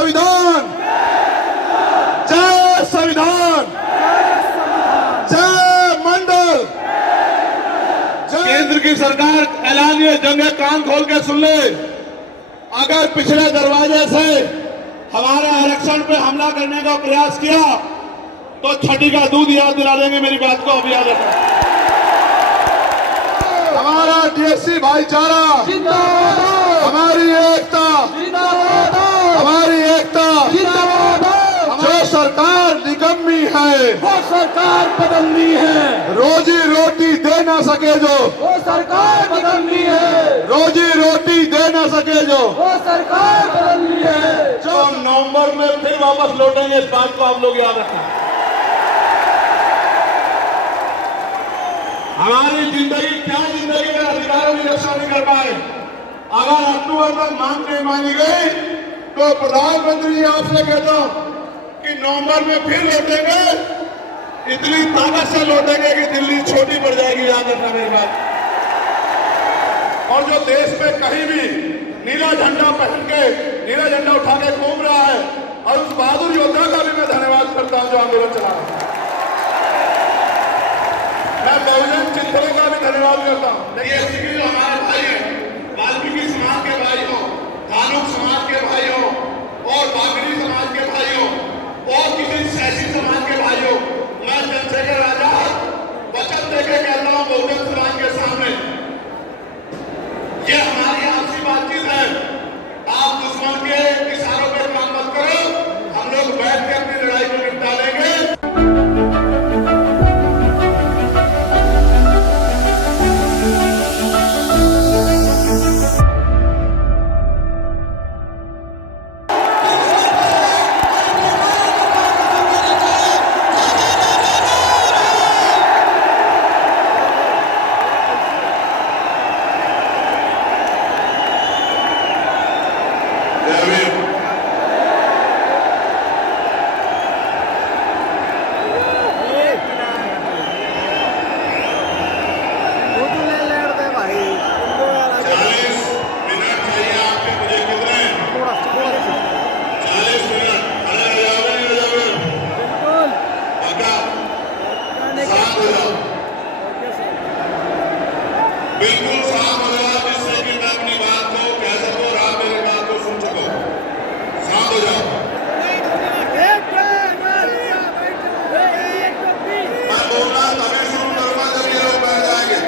संविधान, जय संविधान, जय मंडल। केंद्र की सरकार ऐलानिए जंग है, कान खोल के सुन ले। अगर पिछले दरवाजे से हमारे आरक्षण पे हमला करने का प्रयास किया तो छठी का दूध याद दिला देंगे। मेरी बात को अब याद रखना। हमारा टीएससी भाईचारा जिंदाबाद, हमारी एकता जिंदाबाद, हमारी एकता जिंदाबाद। जो सरकार निकम्मी है वो सरकार बदलनी है। रोजी रोटी दे ना सके जो वो सरकार बदलनी है। रोजी रोटी दे ना सके जो वो सरकार बदलनी है। जो नवंबर में फिर वापस लौटेंगे, इस बात को आप लोग याद रखना। हमारी जिंदगी क्या जिंदगी में अधिकारों की रक्षा नहीं कर पाए। अगर अक्टूबर तक मांग नहीं मांगी गई तो प्रधानमंत्री जी आपसे कहता हूं कि नवंबर में फिर लौटेंगे, इतनी ताकत से लौटेंगे कि दिल्ली छोटी पड़ जाएगी। याद रखना मेरी बात। और जो देश में कहीं भी नीला झंडा पहन के, नीला झंडा उठा के घूम रहा है, और उस बहादुर योद्धा का भी मैं धन्यवाद करता हूं जो आंदोलन चला रहा है। मैं बहुजन चिंतकों का भी धन्यवाद करता हूं। देखिए, जो हमारे भाई हैं, वाल्मीकि समाज के भाई हो, धानुक समाज के भाई हो, और बागड़ी समाज के भाई हो, और किसी सैसी समाज के भाई हो, मैं चंद्रशेखर आजाद वचन देके कहता हूं बहुजन समाज के सामने, ये हमारी आपसी बातचीत है। आप दुश्मन के इशारों पर काम मत करो, हम लोग बैठ के अपनी लड़ाई को निपटा लेंगे। बिल्कुल साफ हो जाओ, जिससे कि मैं अपनी बात को कह सकूं और आप मेरी बात को सुन सको। शांत हो जाओ। मैं बोलना तभी शुरू करूंगा जब ये लोग बैठ जाएंगे।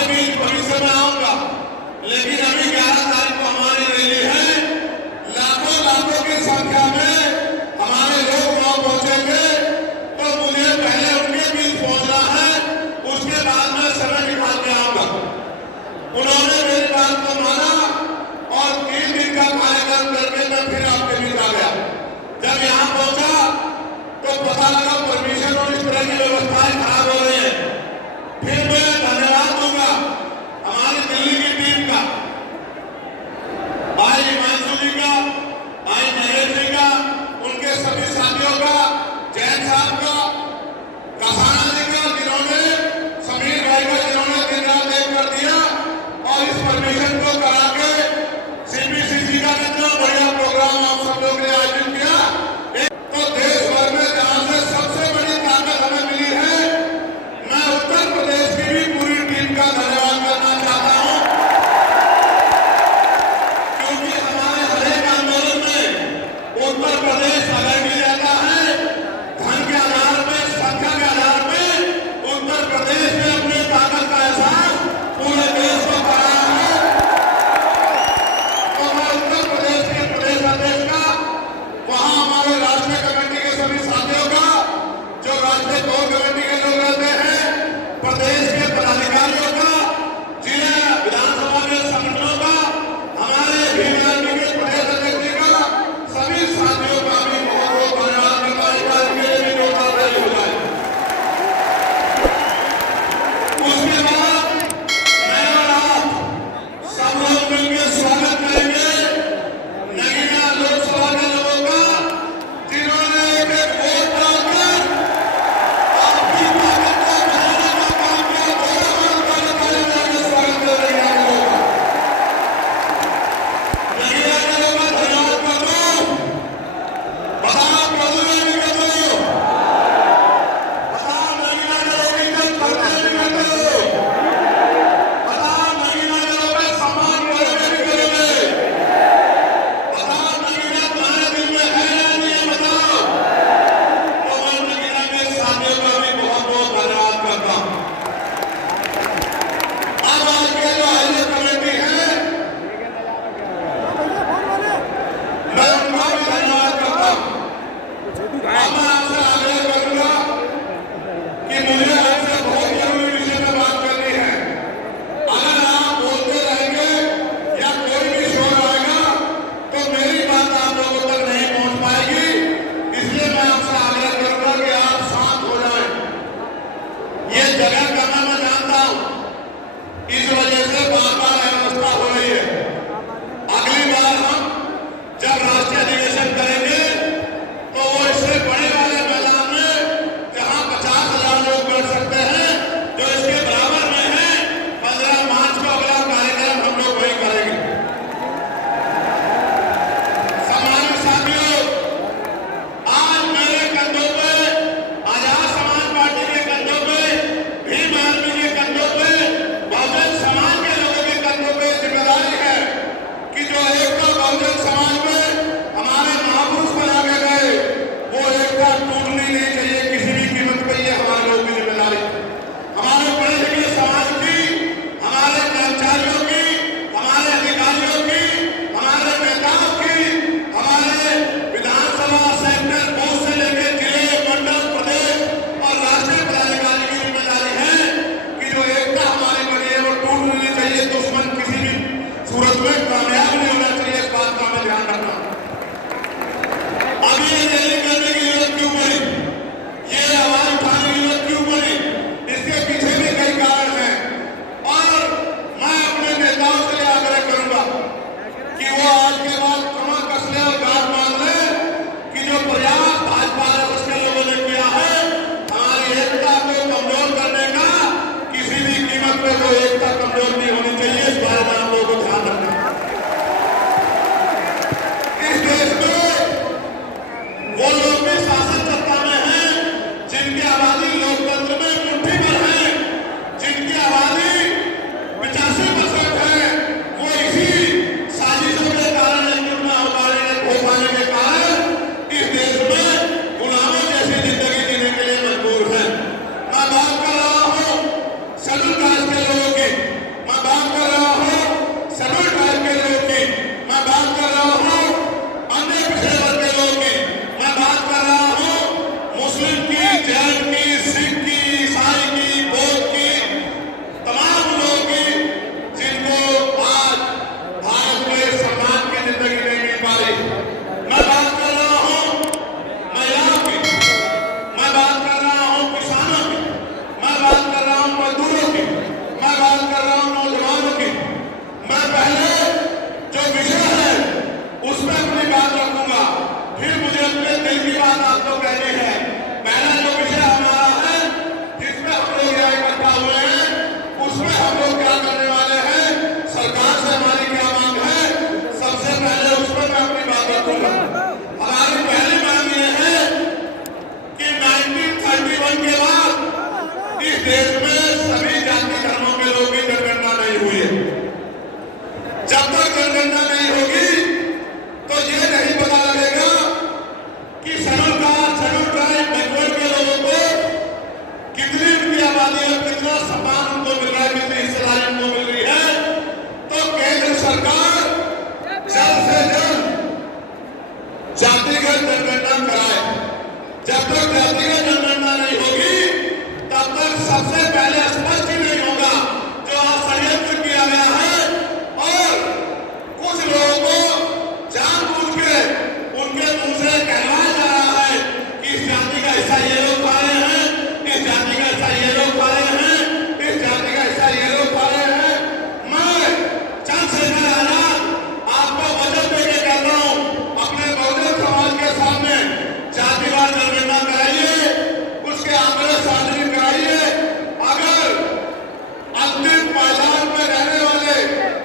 आपके बीच भविष्य में आऊंगा, लेकिन अभी 11 तारीख को हमारी रैली है। लाखों की संख्या में हमारे लोग वहां पहुंचेंगे, तो मुझे पहले उनके बीच पहुंचना है, उसके बाद में समय निकाल के आऊंगा। उन्होंने मेरी बात को माना और 3 दिन का कार्यक्रम करके मैं फिर आपके बीच आ गया। जब यहाँ पहुंचा तो पता लगा परमिशन और इस तरह की व्यवस्थाएं खराब हो रही है। फिर मैं धन्यवाद दूंगा हमारी दिल्ली की टीम का, भाई हिमांशु जी का, भाई नरेश जी का, देश में सभी जाति धर्मों के लोगों की जनगणना नहीं हुई है। जब तक जनगणना नहीं होगी तो ये नहीं पता लगेगा कि schedule caste, schedule tribe, backward के लोगों को कितनी उनकी आबादी और कितना सम्मान उनको मिल रहा है, कितनी हिस्सेदारी उनको मिल रही है। तो केंद्र सरकार जल्द से जल्द जातिगत जनगणना कराए। जब तक जातिगत जनगणना नहीं होगी तब तक सबसे पहले स्पष्ट ही नहीं होगा जो आज षड्यंत्र किया गया है और कुछ लोगों को जानबूझ के उनके मुंह से कहलाया जा रहा है कि इस जाति का हिस्सा ये लोग खा रहे हैं, इस जाति का हिस्सा ये लोग खा रहे हैं, इस जाति का हिस्सा ये लोग खा रहे हैं। मैं चंद्रशेखर आजाद आपको वचन देके कह रहा हूं, अपने बहुजन समाज के सामने जातिवार जनगणना कराइए, उसके आंकड़े सार्वजनिक कराइए। अगर अंतिम पायदान में रहने वाले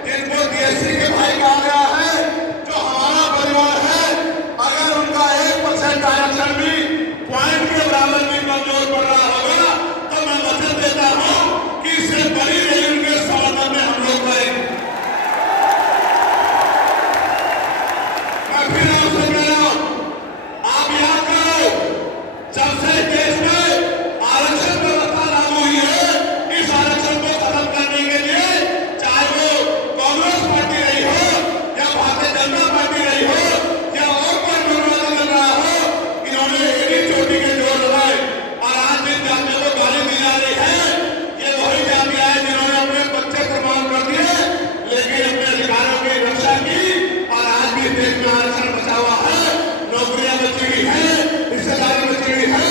जिनको DSC के भाई कहा गया है, जो हमारा परिवार है, अगर उनका 1% आरक्षण भी पॉइंट के बराबर भी कमजोर पड़ रहा होगा तो मैं वचन देता हूं कि इससे बड़ी रैली उनके समर्थन में हम लोग करेंगे। मैं फिर आपसे कह रहा हूं, आप याद करो, जब से देश में आरक्षण व्यवस्था लागू हुई है, इस आरक्षण को खत्म करने के लिए चाहे वो कांग्रेस पार्टी रही हो या भारतीय जनता पार्टी रही हो या और कोई मनोरंजन कर रहा हो, इन्होंने एड़ी चोटी के जोर लगाए। और आज जिन जातियों को गाली दी जा रही है, ये वही जातियां हैं जिन्होंने अपने बच्चे कुर्बान कर दिए लेकिन अपने अधिकारों की रक्षा की और आज भी देश में आरक्षण बचा हुआ है, नौकरियां बची हुई है, हिस्सेदारी बची हुई है,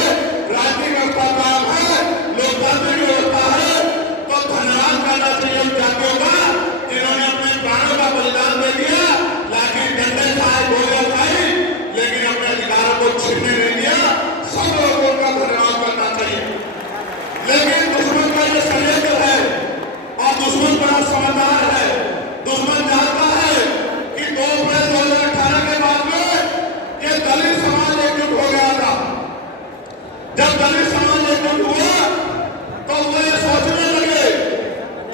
राजनीतिक व्यवस्था कायम है, लोकतांत्रिक व्यवस्था है। तो धन्यवाद करना चाहिए उन जातियों का जिन्होंने अपने प्राणों का बलिदान दे दिया, लाठी डंडे खाए, गोलियां खाई, लेकिन अपने अधिकारों को छीनने नहीं दिया। सब लोगों का धन्यवाद करना चाहिए। लेकिन दुश्मन का ये षड्यंत्र है और दुश्मन बड़ा समझदार है। दुश्मन जानता है कि 2 अप्रैल 2018 के बाद में ये दलित समाज एकजुट हो गया था। जब दलित समाज एकजुट हुआ तो वो ये सोचने लगे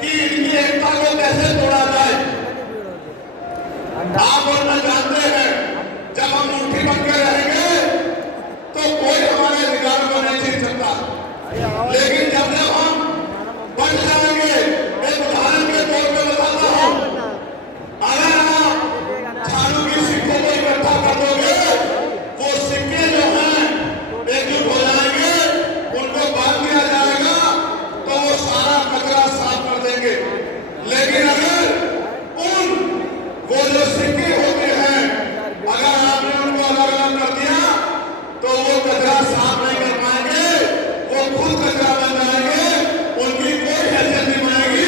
कि इनकी एकता को कैसे तोड़ा जाए। आप और मैं जानते हैं, जब हम मुट्ठी बन के रहेंगे तो कोई हमारे अधिकारों को नहीं छीन सकता। लेकिन जब हम बच जाएंगे, एक उदाहरण के तौर पे बताता हूं, अगर आप झाड़ू की सिक्कों को इकट्ठा कर दोगे, वो सिक्के जो हैं एकजुट हो जाएंगे, उनको बांध दिया जाएगा तो वो सारा कचरा साफ कर देंगे। लेकिन अगर वो जो सिक्के होते हैं, अगर आपने उनको अलग अलग कर दिया तो वो कचरा साफ नहीं कर पाएंगे, वो खुद कचरा बन जाएंगे, उनकी कोई हैसियत नहीं बनेगी।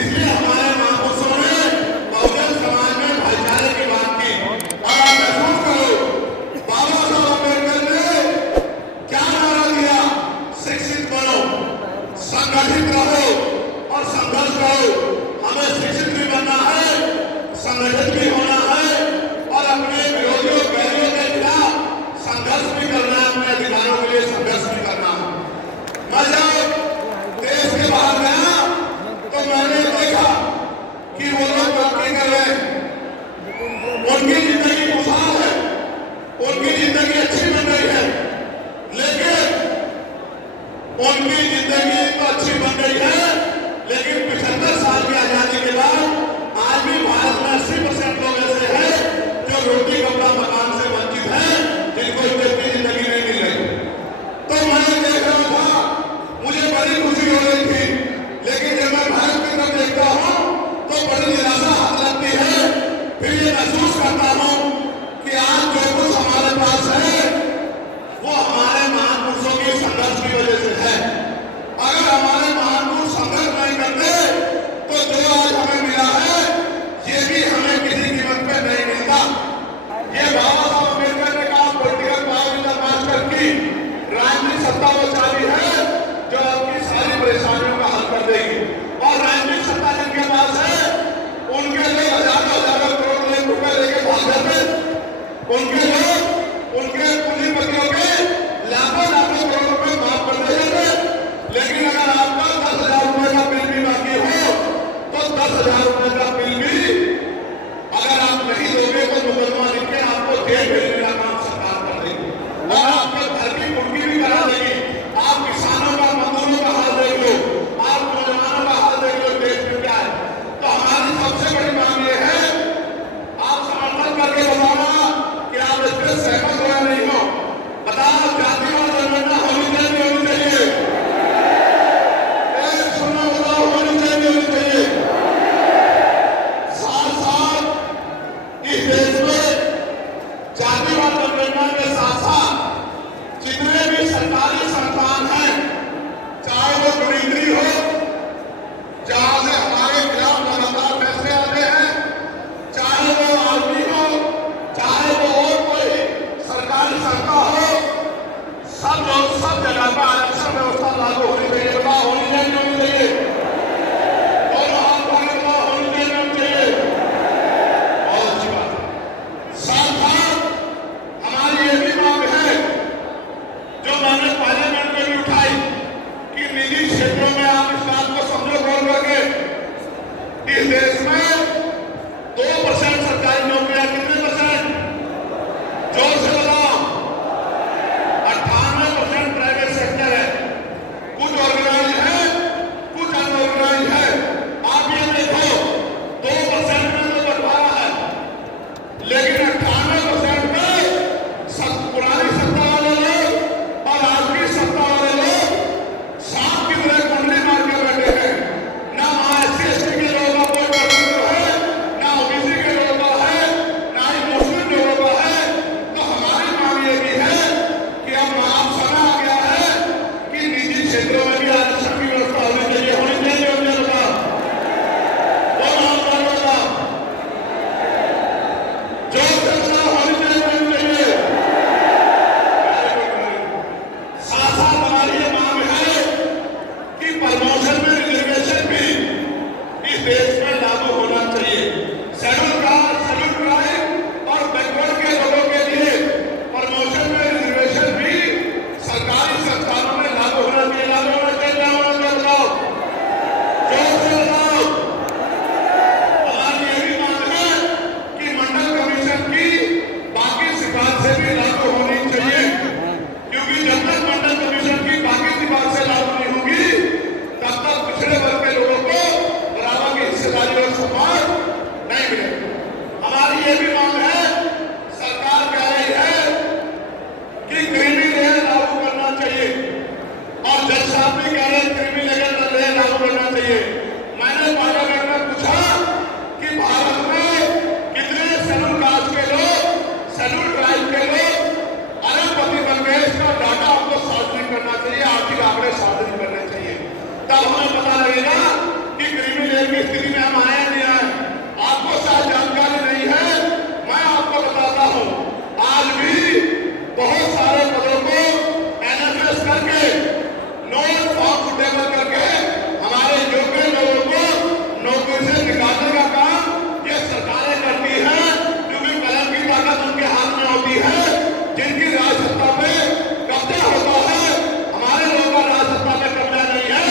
इसलिए हमारे महापुरुषों ने बहुजन समाज में भाईचारे की बात की। अब आप महसूस करो, बाबा साहब अम्बेडकर ने क्या नारा दिया? शिक्षित बनो, संगठित रहो और संघर्ष करो। हमें शिक्षित भी बनना है, संगठित भी होना है और अपने विरोधियों बैरियों के खिलाफ संघर्ष भी करना है, अपने अधिकारों के लिए संघर्ष भी करना है। मैं जब देश के बाहर गया तो मैंने देखा कि वो लोग तरक्की कर रहे हैं, उनकी जिंदगी खुशहाल है, उनकी जिंदगी अच्छी बन रही है। लेकिन उनकी जिंदगी तो अच्छी बन रही है, लेकिन 75 साल की आजादी के बाद आज भी भारत में 80% लोग ऐसे हैं जो रोटी कपड़ा मकान से वंचित हैं, जिनको इतनी जिंदगी नहीं मिल रही। तो मैं देख रहा था, मुझे बड़ी खुशी हो रही थी, लेकिन जब मैं भारत की तरफ देखता हूं तो बड़ी निराशा हाथ लगती है। फिर ये महसूस करता हूं कि आज जो कुछ हमारे पास है वो हमारे महापुरुषों के संघर्ष की वजह से है। अगर हमारे महापुरुष संघर्ष नहीं करते तो जो आज हमें मिला है ये भी हमें किसी कीमत पे नहीं मिलता। ये बाबा साहब अम्बेडकर ने कहा, political power in the master की, राजनीतिक सत्ता वो चाबी है जो आपकी सारी परेशानियों का हल कर देगी। और राजनीतिक सत्ता जिनके पास है उनके लोग हजारों करोड़ रुपए लेके भाग जाते, उनके लोग उनके पूंजीपतियों के लाखों करोड़ रुपए माफ कर दे जाते। लेकिन अगर आप 10,000 रुपए का बिल भी अगर आप नहीं दोगे तो मुकदमा लिख के आपको जेल भेजने का काम सरकार कर देगी और आपके घर की कुर्की भी करा देगी। आप किसानों का, मजदूरों का हाल देख लो, आप नौजवानों का हाल देख लो, देश में क्या है। तो हमारी सबसे बड़ी मांग ये है, आप समर्थन करके बताना कि आप इस पर सहमत हो या नहीं हो। बताओ, जातिवाद जनगणना होनी चाहिए, होनी चाहिए? सुनो, बताओ, होनी चाहिए, होनी चाहिए? साथ साथ इस देश में जातिवाद जनगणना के साथ साथ जितने भी सरकारी संस्थान हैं, चाहे वो जुडिशरी हो, जहां से हमारे खिलाफ लगातार फैसले आते हैं, चाहे वो आर्मी हो, चाहे वो और कोई सरकारी संस्था हो, सब जगह पर आरक्षण व्यवस्था लागू होनी चाहिए। बताओ, होनी चाहिए, होनी चाहिए? और आप बताओ, होनी चाहिए, होनी चाहिए? बहुत अच्छी बात है। साथ साथ हमारी ये भी मांग है, जो मैंने पार्लियामेंट में भी उठाई, कि निजी क्षेत्रों में आप इस बात को समझो बोल करके, इस देश में 2% सरकारी नौकरियां, कितने परसेंट? जोर से बताओ। 98% प्राइवेट सेक्टर है। कुछ ऑर्गेनाइज है, कुछ अनऑर्गेनाइज है। आप ये देखो, 2% में तो बंटवारा है, लेकिन 98% में पुरानी सत्ता वाले लोग और आज की सत्ता वाले लोग सांप की तरह कुंडली मार के बैठे हैं। ना वहां SC/ST के लोगों का कोई प्रतिनिधित्व है, ना OBC के लोगों का है, ना ही मुस्लिम लोगों का है। तो हमारी मांग ये भी है कि अब आप समय आ गया है कि निजी क्षेत्रों में भी आरक्षण की व्यवस्था होनी चाहिए, होनी चाहिए, होनी चाहिए? बताओ, बताओ, जो फैसला होनी चाहिए, होनी चाहिए? साथ साथ हमारी ये मांग है कि प्रमोशन में रिजर्वेशन भी इस देश में लागू होना चाहिए। शेड्यूल ट्राइब और बैकवर्ड के लोगों के लिए प्रमोशन में रिजर्वेशन भी सरकारी संस्थानों में लागू होना चाहिए। लागू होना चाहिए, क्या होना चाहिए? बताओ, जोर से बताओ। हमारी ये भी मांग है कि मंडल कमीशन की बाकी सिफारिशें भी लागू होनी चाहिए, क्योंकि जब तक मंडल कमीशन की बाकी सिफारिशें लागू नहीं होंगी, तब तक पिछड़े वर्ग के लोगों को बराबर की हिस्सेदारी और सम्मान नहीं मिलेगा। हमारी ये भी मांग है, सरकार कह रही है कि क्रीमी लेयर लागू करना चाहिए, और जज साहब भी कह रहे हैं क्रीमी लेयर लागू करना चाहिए। मैंने पार्लियामेंट में पूछा कि भारत में कितने शेड्यूल कास्ट के लोग, शेड्यूल ट्राइब के लोग अरबपति बन गए, इसका डाटा हमको सार्वजनिक करना चाहिए, आर्थिक आंकड़े सार्वजनिक करने चाहिए। तब हमें पता लगेगा कि क्रीमी लेयर की स्थिति में हम आए नहीं आए। आपको शायद जानकारी नहीं है, मैं आपको बताता हूं, आज भी बहुत सारे पदों को NFS करके, नॉन फॉर्म सुटेबल करके, हमारे योग्य लोगों को नौकरी से निकालने का काम ये सरकारें करती हैं, क्योंकि कलम की ताकत उनके हाथ में होती है। जिनकी राजसत्ता पे कब्जा होता है, हमारे लोगों का राजसत्ता पे कब्जा नहीं है,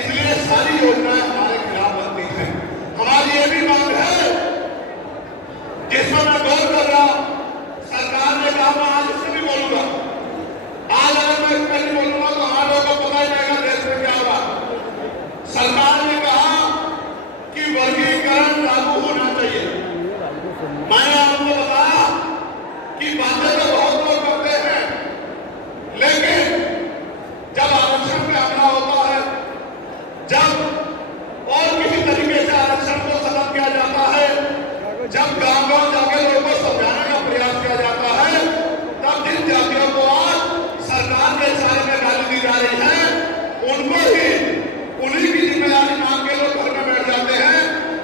इसलिए सारी योजनाएं हमारे खिलाफ बनती हैं। हमारी ये भी मांग है, जिसमें मैं गौर कर रहा, सरकार ने कहा, मैं आज इससे भी बोलूंगा, आज अगर मैं इस पर नहीं बोलूंगा तो हमारे लोगों को पता ही रहेगा देश में क्या होगा। सरकार ने कहा कि वर्गीकरण लागू होना चाहिए। मैंने आपको बताया कि बातें तो बहुत लोग करते हैं, लेकिन जब आरक्षण पे हमला होता है, जब और किसी तरीके से आरक्षण को खत्म किया जाता है, जब गांव-गांव जाके लोगों को समझाने का प्रयास किया जाता है, तब जिन जातियों को आज सरकार के इशारे में गाली दी जा रही है, उनको ही उन्हीं की जिम्मेदारी मांग के लोग घर में बैठ जाते हैं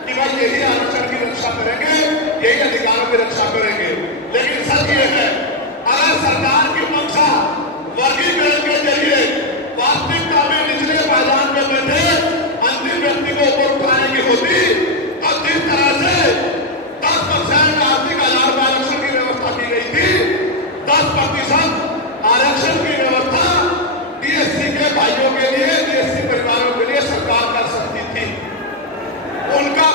कि भाई यही आरक्षण की रक्षा करेंगे, यही अधिकारों की रक्षा करेंगे। लेकिन सच ये है, अगर सरकार की मंशा वर्गीकरण के जरिए वास्तविकता में निचले पायदान में बैठे अंतिम व्यक्ति को ऊपर उठाने की होती, तब जिस तरह से 10% आर्थिक आधार पर आरक्षण की व्यवस्था की गई थी, 10% आरक्षण की व्यवस्था DSC के भाइयों के लिए, DSC परिवारों के लिए सरकार कर सकती थी। उनका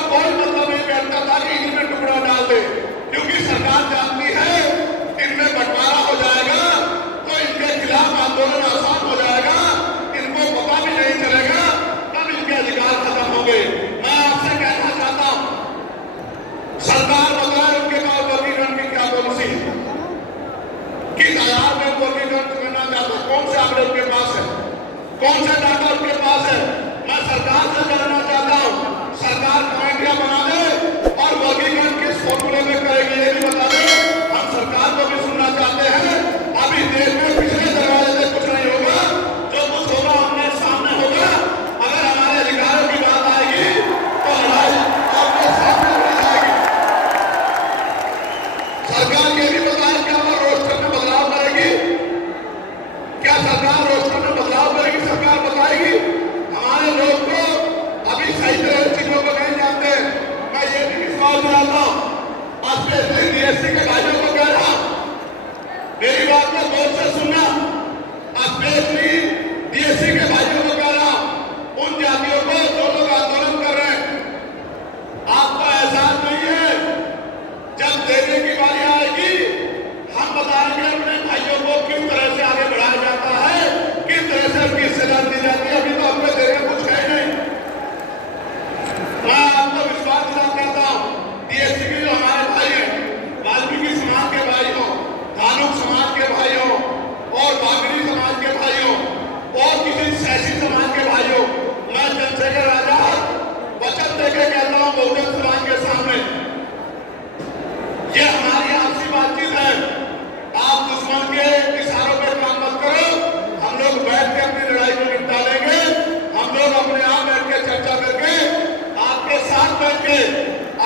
करके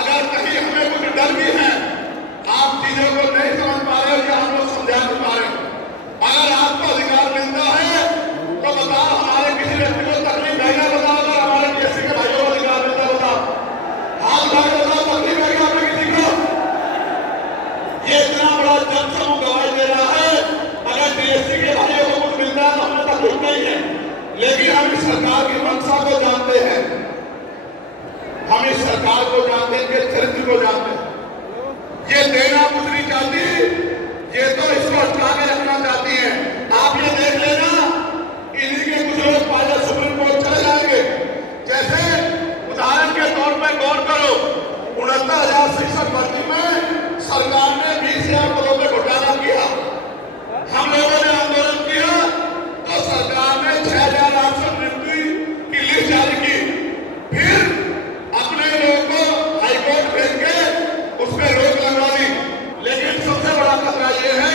अगर कहीं हमें कुछ डर भी है, आप चीजों को नहीं समझ पा रहे हो या हम लोग समझा नहीं पा रहे, अगर आपको अधिकार मिलता है तो बताओ हमारे किसी व्यक्ति को तकलीफ है क्या? बताओ अगर हमारे बीएससी के भाइयों को अधिकार मिलता है, बताओ हाथ उठा के बताओ तकलीफ है क्या हमें किसी को? ये इतना बड़ा जनसमूह गवाही दे रहा है, अगर बीएससी के भाइयों को कुछ मिलता है तो हमें तकलीफ नहीं है। लेकिन हम इस सरकार की मंशा को जानते हैं, हम इस सरकार को जानते हैं, इनके चरित्र को जानते हैं। ये देना कुछ नहीं चाहती, ये तो इसको अटका के रखना चाहती है। आप ये देख लेना, इन्हीं के कुछ लोग पायलट सुप्रीम कोर्ट चले जाएंगे। जैसे उदाहरण के तौर पर गौर करो, 69,000 शिक्षक भर्ती में सरकार ने 20,000 पदों पर घोटाला किया। हम लोगों ने आंदोलन किया तो सरकार ने 6,800 नियुक्ति की लिस्ट जारी की, फिर अपने लोगों को हाईकोर्ट भेज के उस पर रोक लगा दी। लेकिन सबसे बड़ा खतरा ये है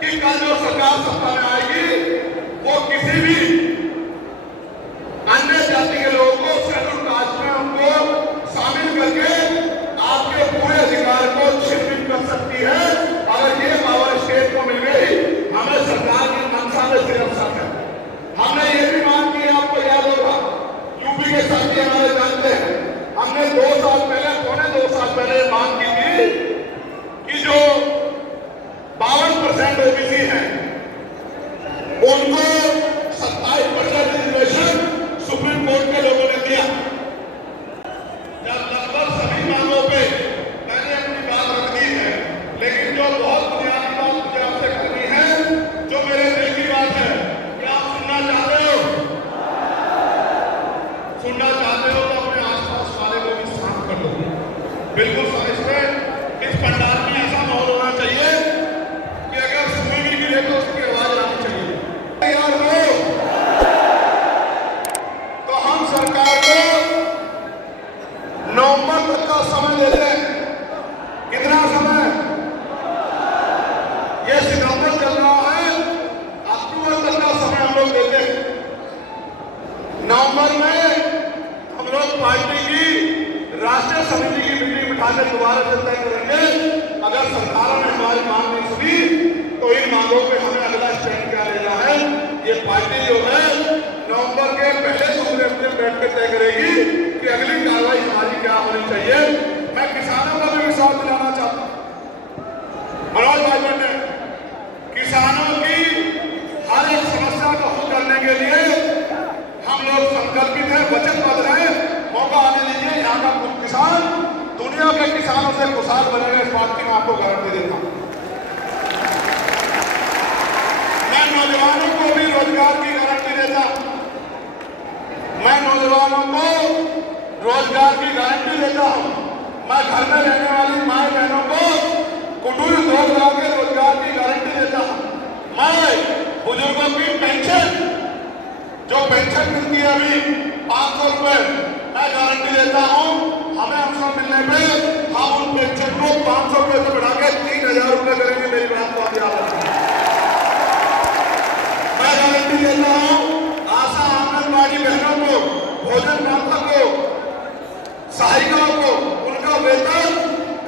कि कल जो सरकार सत्ता में आएगी वो किसी भी अन्य जाति के लोगों को शेड्यूल कास्ट में उनको शामिल करके आपके पूरे अधिकार को छिन्न कर सकती है। अगर ये पावर स्टेट को मिल गई, हमें सरकार की मंशा में सिर्फ शक है। हमने ये भी मांग की, आपको याद होगा, यूपी के साथी हमारे जानते हैं, हमने 2 साल पहले, पौने 2 साल पहले मांग की थी कि जो 52% ओबीसी हैं उनको 27% रिजर्वेशन सुप्रीम कोर्ट के लोगों ने दिया। जब लगभग सभी मांगों पे मैंने अपनी बात रख दी है, लेकिन जो बहुत बुनियादी बात मुझे आपसे करनी है, जो मेरे दिल की बात है, क्या आप सुनना चाहते हो? सुनना चाहते हो तो अपने आसपास वाले को भी शांत कर दो। बिल्कुल इस पंडाल में ऐसा माहौल होना चाहिए कि अगर सुनी भी मिले तो उसकी आवाज आनी चाहिए। तैयार हो तो हम सरकार को नवंबर तक का समय देते हैं। कितना समय? ये सितंबर चल रहा है, अक्टूबर तक का समय हम लोग देते हैं। नवंबर में हम लोग पार्टी की राष्ट्रीय समिति की मीटिंग बिठाकर दोबारा से तय करेंगे। अगर सरकारों ने हमारी मांग नहीं सुनी तो इन मांगों पे हमें अगला स्टैंड क्या लेना है, ये पार्टी जो है नवंबर के पहले दूसरे हफ्ते बैठ कर तय करेगी कि अगली कार्रवाई हमारी क्या होनी चाहिए। मैं किसानों का भी विश्वास दिलाना चाहता हूँ। मनोज भाई ने किसानों की हर एक समस्या को हल करने के लिए हम लोग संकल्पित हैं, वचनबद्ध हैं। मौका आने दीजिए, यहाँ का किसान दुनिया के किसानों से खुशहाल बनेगा, इस बात की मैं आपको गारंटी देता हूँ। मैं नौजवानों को भी रोजगार की गारंटी देता हूँ। मैं नौजवानों को रोजगार की गारंटी देता हूँ। मैं घर में रहने वाली माए बहनों को कुटीर उद्योग लगा के रोजगार की गारंटी देता हूँ। मैं बुजुर्गों की पेंशन, जो पेंशन मिलती है अभी 500 रुपए, मैं गारंटी देता हूं, हमें अवसर मिलने पे हम उन पेंशन को 500 रुपए से बढ़ा के 3,000 रुपए करेंगे। मेरी बात को आप याद रखें। मैं गारंटी देता हूं, आशा आंगनबाड़ी बहनों को, भोजन माता को, सहायिकाओं को, उनका वेतन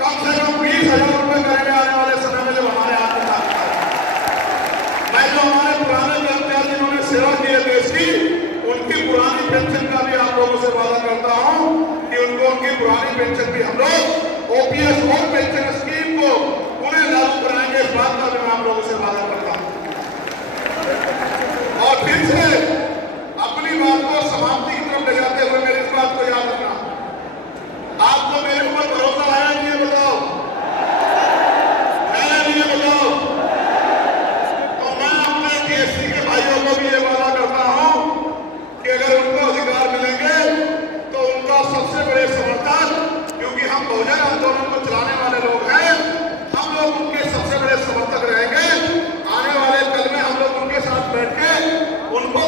कम से कम 20,000 रुपए करेंगे आने वाले समय में, जब हमारे हाथ में काम करें। मैं जो हमारे पुराने कर्मचारी जिन्होंने सेवा की है देश की, उनकी पुरानी पेंशन का भी आप लोगों से वादा करता हूं कि उनको उनकी पुरानी पेंशन भी हम लोग ओपीएस और पेंशन स्कीम को उन्हें लागू कराएंगे। इस बात का भी मैं आप लोगों से वादा करता हूं। और फिर से अपनी बात को समाप्ति की तरफ ले जाते हुए मेरी इस बात को याद रखना, आपको मेरे ऊपर भरोसा है नहीं? ये बताओ, है नहीं? ये बताओ। तो मैं अपने बीएससी के भाइयों को भी ये वादा करता हूं कि अगर उनको अधिकार मिलेंगे तो उनका सबसे बड़े समर्थक, क्योंकि हम बहुजन आंदोलन को चलाने वाले लोग हैं, हम लोग उनके सबसे बड़े समर्थक रहेंगे। आने वाले कल में हम लोग उनके साथ बैठ के उनको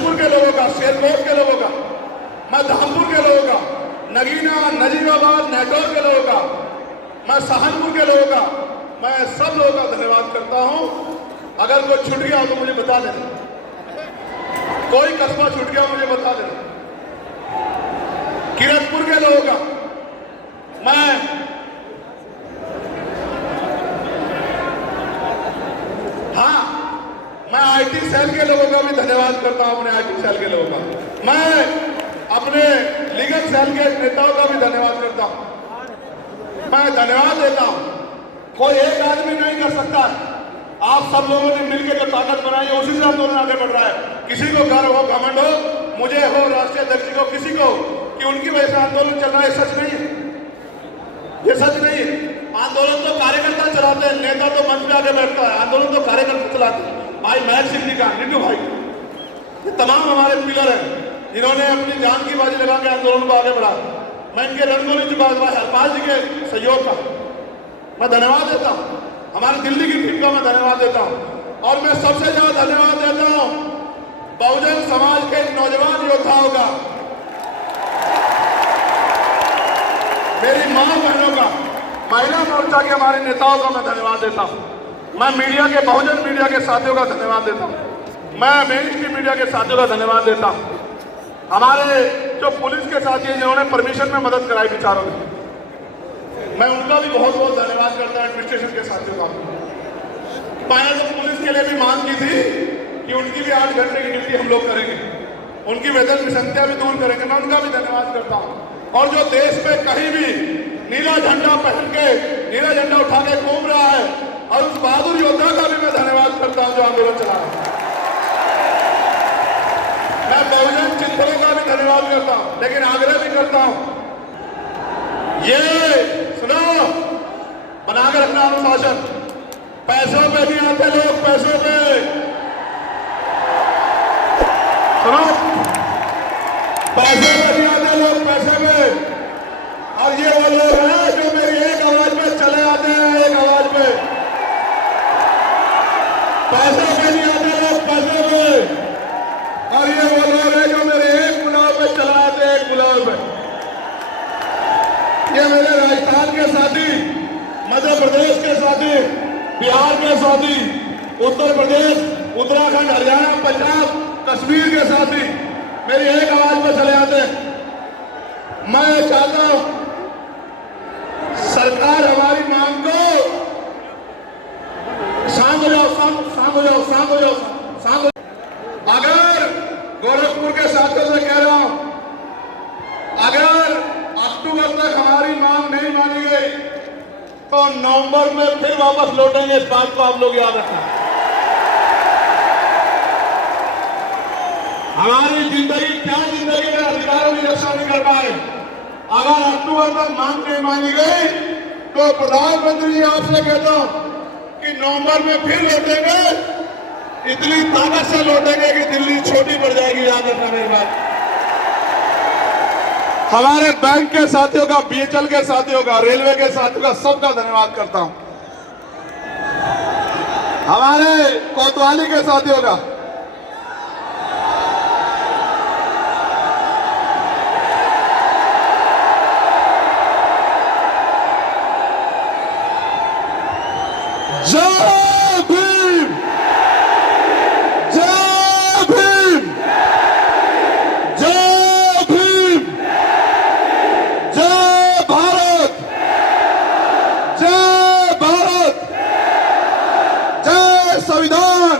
जशपुर के लोगों का, शेरकोट के लोगों का, मैं धामपुर के लोगों का, नगीना, नजीबाबाद, नेटोर के लोगों का, मैं सहारनपुर के लोगों का, मैं सब लोगों का धन्यवाद करता हूं। अगर कोई छूट गया हो तो मुझे बता देना, कोई कस्बा छूट गया मुझे बता देना। किरतपुर के लोगों का मैं आईटी सेल के लोगों का भी धन्यवाद करता हूं, अपने आईटी सेल के लोगों का। मैं अपने लीगल सेल के नेताओं का भी धन्यवाद करता हूं। मैं धन्यवाद देता हूं। कोई एक आदमी नहीं कर सकता। आप सब लोगों ने मिलकर जो ताकत बनाई है उसी से आंदोलन आगे बढ़ रहा है। किसी को गर्व हो, घमंड हो, मुझे हो, राष्ट्रीय अध्यक्ष को, किसी को, कि उनकी वजह से आंदोलन चल रहा है, सच नहीं है। ये सच नहीं है। आंदोलन तो कार्यकर्ता चलाते हैं, नेता तो मंच पे आके बैठता है। आंदोलन तो कार्यकर्ता चलाते हैं। भाई महल सिंह जी का, निड्डू भाई, ये तमाम हमारे पिलर हैं जिन्होंने अपनी जान की बाजी लगा के आंदोलन को आगे बढ़ा। मैं इनके रण को नहीं चुका, हरपाल जी के सहयोग का मैं धन्यवाद देता हूँ। हमारी दिल्ली की टीम का मैं धन्यवाद देता हूँ। और मैं सबसे ज्यादा धन्यवाद देता हूँ बहुजन समाज के नौजवान योद्धाओं का, मेरी मां बहनों का, महिला मोर्चा के हमारे नेताओं का मैं धन्यवाद देता हूँ। मैं मीडिया के, बहुजन मीडिया के साथियों का धन्यवाद देता हूँ। मैं मेन स्ट्रीम मीडिया के साथियों का धन्यवाद देता हूँ। हमारे जो पुलिस के साथी हैं जिन्होंने परमिशन में मदद कराई विचारों में, मैं उनका भी बहुत बहुत धन्यवाद करता हूँ। एडमिनिस्ट्रेशन के साथियों का मैंने तो पुलिस के लिए भी मांग की थी कि उनकी भी 8 घंटे की ड्यूटी हम लोग करेंगे, उनकी वेतन विसंगतियां भी दूर करेंगे। मैं उनका भी धन्यवाद करता हूँ। और जो देश में कहीं भी नीला झंडा पहन के, नीला झंडा उठा के घूम रहा है, और उस बहादुर योद्धा का भी मैं धन्यवाद करता हूं जो आंदोलन चला रहा है। मैं बहुजन चिंतकों का भी धन्यवाद करता हूं, लेकिन आग्रह भी करता हूं, ये सुनो, बनाकर रखना अनुशासन। पैसों पे नहीं आते लोग, पैसों पे सुनो, पैसों पे नहीं आते लोग, पैसे पे। और ये वो लोग हैं जो मेरी एक आवाज पे चले आते हैं, एक आवाज पे। पैसे पे नहीं आते लोग, पैसे पे। और ये वो लोग हैं जो मेरे एक बुलाव पे चला आते हैं, एक बुलाव पे। ये मेरे राजस्थान के साथी, मध्य प्रदेश के साथी, बिहार के साथी, उत्तर प्रदेश, उत्तराखंड, हरियाणा, पंजाब, कश्मीर के साथी मेरी एक आवाज पे चले आते हैं। मैं चाहता हूं सरकार हमारी मांग को शांत हो जाओ, शांत हो जाओ, शांत हो जाओ, शांत हो। अगर गोरखपुर के साथियों से कह रहा हूं, अगर अक्टूबर तक हमारी मांग नहीं मानी गई तो नवंबर में फिर वापस लौटेंगे। इस बात को आप लोग याद रखना। हमारी जिंदगी क्या जिंदगी में अधिकारों की रक्षा नहीं कर पाए। अगर अक्टूबर तक मांग नहीं मानी गई तो प्रधानमंत्री जी आपसे कहता हूं कि नवंबर में फिर लौटेंगे। इतनी ताकत से लौटेंगे कि दिल्ली छोटी पड़ जाएगी। याद रखना मेरी बात। हमारे बैंक के साथियों का, बीएचएल के साथियों का, रेलवे के साथियों का, सबका धन्यवाद करता हूं। हमारे कोतवाली के साथियों का, जय भीम, जय भीम, जय भीम, जय भारत, जय भारत, जय संविधान,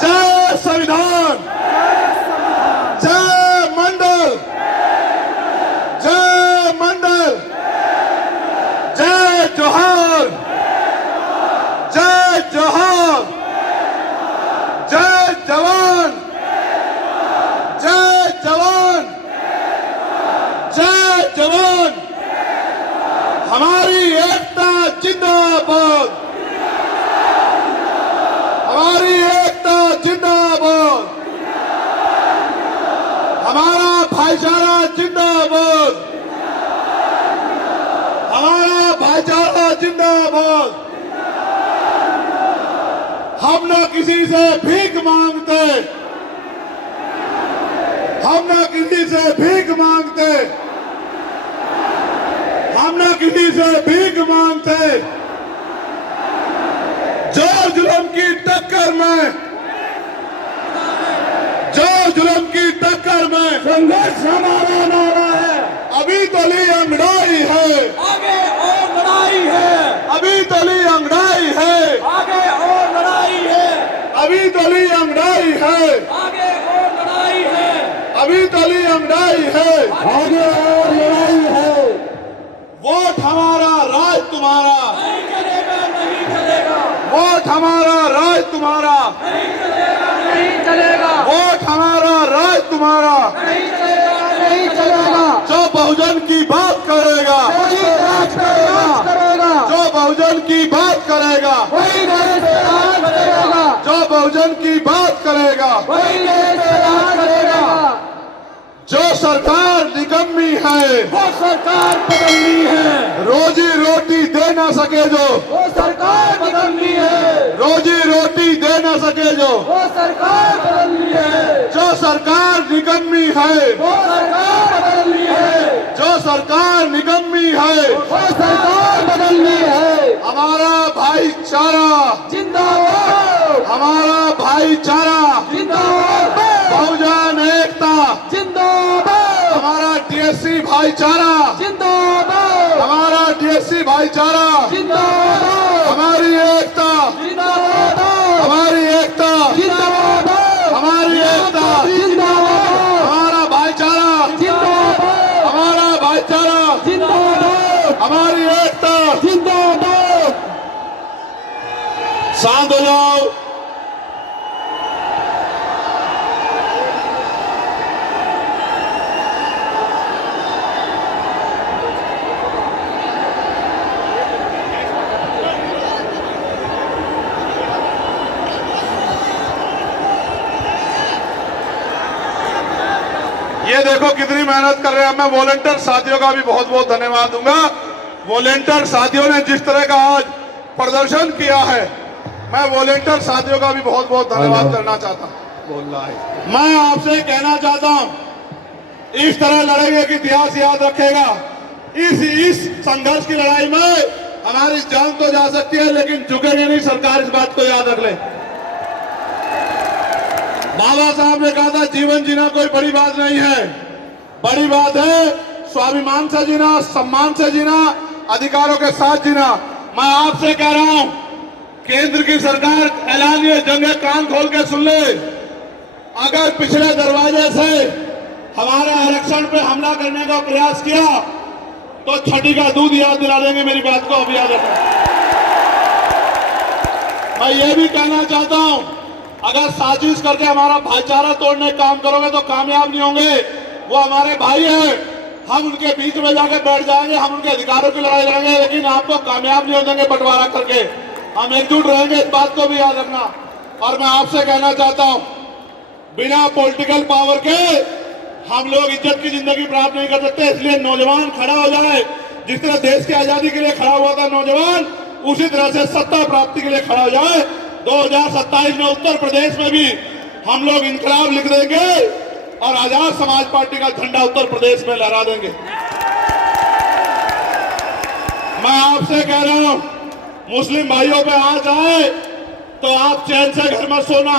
जय संविधान, जय मंडल, जय मंडल, जय जोहार, जय जोहार, जय जवान, जय जवान, जय जवान। हमारी एकता जिंदाबाद, हमारी एकता जिंदाबाद, हमारा भाईचारा जिंदाबाद, हमारा भाईचारा जिंदाबाद। हम न किसी से भीख मांगते, हम ना किसी से भीख मांगते, हम ना किसी से भीख मांगते। जो जुल्म की टक्कर में, जो जुल्म की टक्कर में संघर्ष हमारा नारा है। अभी तली अंगड़ाई है, आगे और लड़ाई है, अभी तली अंगड़ाई है, आगे और लड़ाई है, अभी तली अंगड़ाई है, आगे और लड़ाई है, अभी तली अंगड़ाई है, आगे और लड़ाई है। वोट हमारा, राज तुम्हारा, नहीं चलेगा, नहीं चलेगा, वोट हमारा, राज तुम्हारा, नहीं चलेगा, नहीं चलेगा, वोट हमारा, राज तुम्हारा। नहीं चलेगा, नहीं चलेगा, जो बहुजन की बात करेगा, वही राज करेगा, जो बहुजन की बात करेगा, वही देश पे राज करेगा, जो बहुजन की बात करेगा। वही देश पे राज करेगा। जो सरकार निकम्मी है, वो सरकार बदलनी है, रोजी रोटी दे ना सके जो, वो सरकार बदलनी है, रोजी रोटी दे ना सके जो, वो सरकार बदलनी है, जो सरकार निकम्मी है, वो सरकार बदलनी है, जो सरकार निकम्मी है। वो सरकार बदलनी है। हमारा भाईचारा, जिंदाबाद, हमारा भाईचारा, जिंदाबाद, बहुजन एकता, जिंदाबाद, हमारा टीएससी भाईचारा, जिंदाबाद, हमारा टीएससी भाईचारा, जिंदाबाद, हमारी एकता, जिंदाबाद, हमारी एकता, जिंदाबाद, हमारी एकता, जिंदाबाद, हमारा भाईचारा, जिंदाबाद, हमारा भाईचारा, जिंदाबाद, हमारी एकता। जिंदाबाद। शांत हो जाओ। ये देखो कितनी मेहनत कर रहे हैं। मैं वॉलंटियर साथियों का भी बहुत बहुत धन्यवाद दूंगा। वॉलंटियर साथियों ने जिस तरह का आज प्रदर्शन किया है, मैं वॉलंटियर साथियों का भी बहुत बहुत धन्यवाद करना चाहता हूं। मैं आपसे कहना चाहता हूं, इस तरह लड़ेंगे कि इतिहास याद रखेगा। इस संघर्ष की लड़ाई में हमारी जान तो जा सकती है, लेकिन झुकेंगे नहीं। सरकार इस बात को याद रख ले। बाबा साहब ने कहा था, जीवन जीना कोई बड़ी बात नहीं है, बड़ी बात है स्वाभिमान से जीना, सम्मान से जीना, अधिकारों के साथ जीना। मैं आपसे कह रहा हूं, केंद्र की सरकार ऐलानिए जंग, कान खोल के सुन ले। अगर पिछले दरवाजे से हमारे आरक्षण पे हमला करने का प्रयास किया तो छठी का दूध याद दिला देंगे। मेरी बात को अब याद रखना। मैं ये भी कहना चाहता हूं, अगर साजिश करके हमारा भाईचारा तोड़ने का काम करोगे तो कामयाब नहीं होंगे। वो हमारे भाई हैं, हम उनके बीच में जाकर बैठ जाएंगे, हम उनके अधिकारों की लड़ाई लड़ेंगे, लेकिन आपको कामयाब नहीं हो देंगे बंटवारा करके। हम एकजुट रहेंगे, इस बात को भी याद रखना। और मैं आपसे कहना चाहता हूं, बिना पॉलिटिकल पावर के हम लोग इज्जत की जिंदगी प्राप्त नहीं कर सकते। इसलिए नौजवान खड़ा हो जाए। जिस तरह देश की आजादी के लिए खड़ा हुआ था नौजवान, उसी तरह से सत्ता प्राप्ति के लिए खड़ा हो जाए। 2027 में उत्तर प्रदेश में भी हम लोग इनकलाब लिख देंगे और आजाद समाज पार्टी का झंडा उत्तर प्रदेश में लहरा देंगे। मैं आपसे कह रहा हूं, मुस्लिम भाइयों पे आंच आए तो आप चैन से घर में सोना।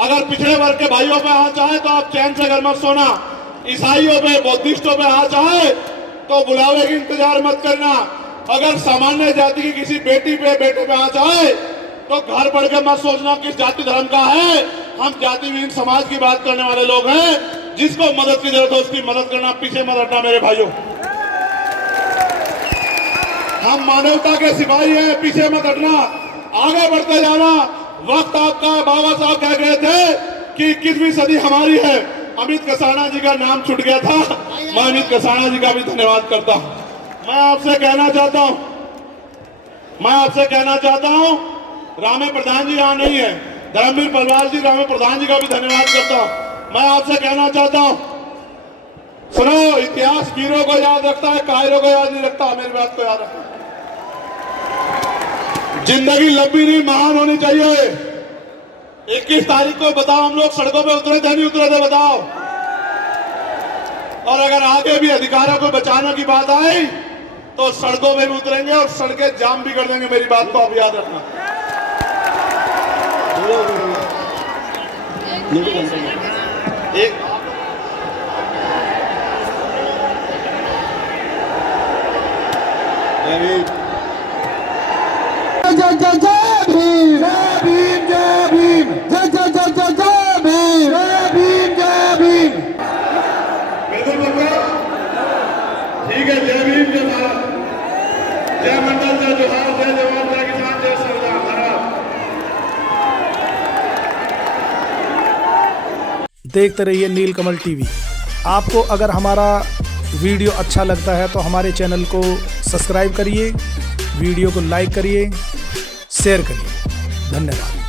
अगर पिछड़े वर्ग के भाइयों पे आंच आए तो आप चैन से घर में सोना। ईसाइयों पे, बौद्धिस्टों पे आंच आए तो बुलावे की इंतजार मत करना। अगर सामान्य जाति की किसी बेटी पे, बेटे पे आंच आए तो घर पढ़ के मत सोचना किस जाति धर्म का है। हम जाति विहीन समाज की बात करने वाले लोग हैं। जिसको मदद की जरूरत है उसकी मदद करना, पीछे मत हटना मेरे भाइयों। हम मानवता के सिपाही हैं, पीछे मत हटना, आगे बढ़ते जाना। वक्त आपका, बाबा साहब कह गए थे कि 21वीं सदी हमारी है। अमित कसाना जी का नाम छूट गया था, मैं अमित कसाना जी का भी धन्यवाद करता हूं। मैं आपसे कहना चाहता हूं, रामे प्रधान जी यहाँ नहीं है, धर्मवीर पलवार जी, रामे प्रधान जी का भी धन्यवाद करता हूं। मैं आपसे कहना चाहता हूं, सुनो, इतिहास वीरों को याद रखता है, कायरों को याद नहीं रखता। मेरी बात को याद रखना। जिंदगी लंबी नहीं, महान होनी चाहिए। 21 तारीख को बताओ, हम लोग सड़कों पे उतरे थे नहीं उतरे थे? बताओ। और अगर आगे भी अधिकारों को बचाने की बात आई तो सड़कों में भी उतरेंगे और सड़कें जाम भी कर देंगे। मेरी बात को आप याद रखना। एक जय जय जय भीम, जय भीम, जय भीम, जय जय जय जय जय भीम, जय भीम, जय भीम। बिल्कुल बिल्कुल ठीक है। जय भीम, जय भारत, जय मंडल, जय जोहार, जय जवान, जय किसान, जय सरदार। देखते रहिए नीलकमल टीवी। आपको अगर हमारा वीडियो अच्छा लगता है तो हमारे चैनल को सब्सक्राइब करिए, वीडियो को लाइक करिए, शेयर करिए। धन्यवाद।